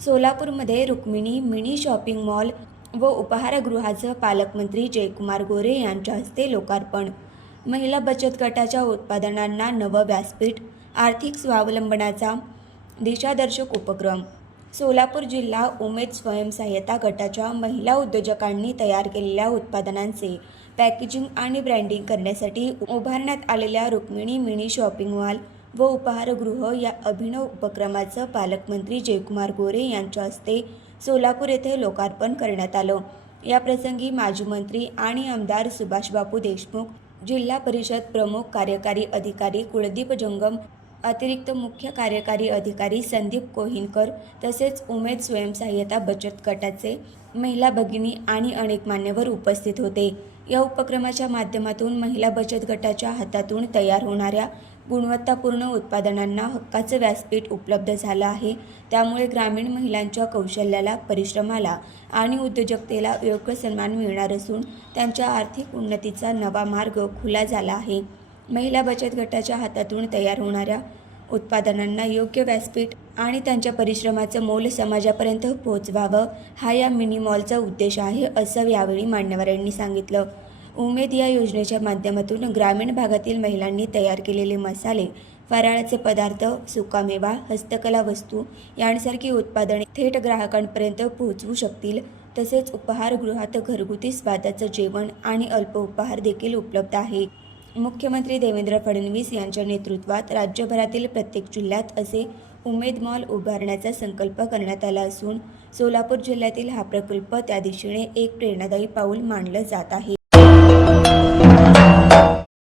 सोलापूरमध्ये Rukmini mini shopping mall व उपाहारगृहाचं पालकमंत्री जयकुमार गोरे यांच्या हस्ते लोकार्पण. महिला बचत गटाच्या उत्पादनांना नवं व्यासपीठ, आर्थिक स्वावलंबनाचा दिशादर्शक उपक्रम. सोलापूर जिल्हा उमेद स्वयंसहाय्यता गटाच्या महिला उद्योजकांनी तयार केलेल्या उत्पादनांचे पॅकेजिंग आणि ब्रँडिंग करण्यासाठी उभारण्यात आलेल्या रुक्मिणी मिनी शॉपिंग मॉल व उपाहारगृह या अभिनव उपक्रमाचं पालकमंत्री जयकुमार गोरे यांच्या हस्ते सोलापूर येथे लोकार्पण करण्यात आलं. याप्रसंगी माजी मंत्री आणि आमदार सुभाषबापू देशमुख, जिल्हा परिषद प्रमुख कार्यकारी अधिकारी कुलदीप जंगम, अतिरिक्त मुख्य कार्यकारी अधिकारी संदीप कोहिनकर तसेच उमेद स्वयंसहाय्यता बचत गटाचे महिला भगिनी आणि अनेक मान्यवर उपस्थित होते. या उपक्रमाच्या माध्यमातून महिला बचत गटाच्या हातातून तयार होणाऱ्या गुणवत्तापूर्ण उत्पादनांना हक्काचं व्यासपीठ उपलब्ध झालं आहे. त्यामुळे ग्रामीण महिलांच्या कौशल्याला, परिश्रमाला आणि उद्योजकतेला योग्य सन्मान मिळणार असून त्यांच्या आर्थिक उन्नतीचा नवा मार्ग खुला झाला आहे. महिला बचत गटाच्या हातातून तयार होणाऱ्या उत्पादनांना योग्य व्यासपीठ आणि त्यांच्या परिश्रमाचं मोल समाजापर्यंत पोहोचवावं हा या मिनी मॉलचा उद्देश आहे, असं यावेळी मान्यवरांनी सांगितलं. उमेद या योजनेच्या माध्यमातून ग्रामीण भागातील महिलांनी तयार केलेले मसाले, फराळाचे पदार्थ, सुकामेवा, हस्तकला वस्तू यांसारखी उत्पादने थेट ग्राहकांपर्यंत पोहोचवू शकतील. तसेच उपहारगृहात घरगुती स्वादाचं जेवण आणि अल्प उपहार देखील उपलब्ध आहे. मुख्यमंत्री देवेंद्र फडणवीस यांच्या नेतृत्वात राज्यभरातील प्रत्येक जिल्ह्यात असे उमेद मॉल उभारण्याचा संकल्प करण्यात आला असून सोलापूर जिल्ह्यातील हा प्रकल्प त्या दिशेने एक प्रेरणादायी पाऊल मानलं जात आहे.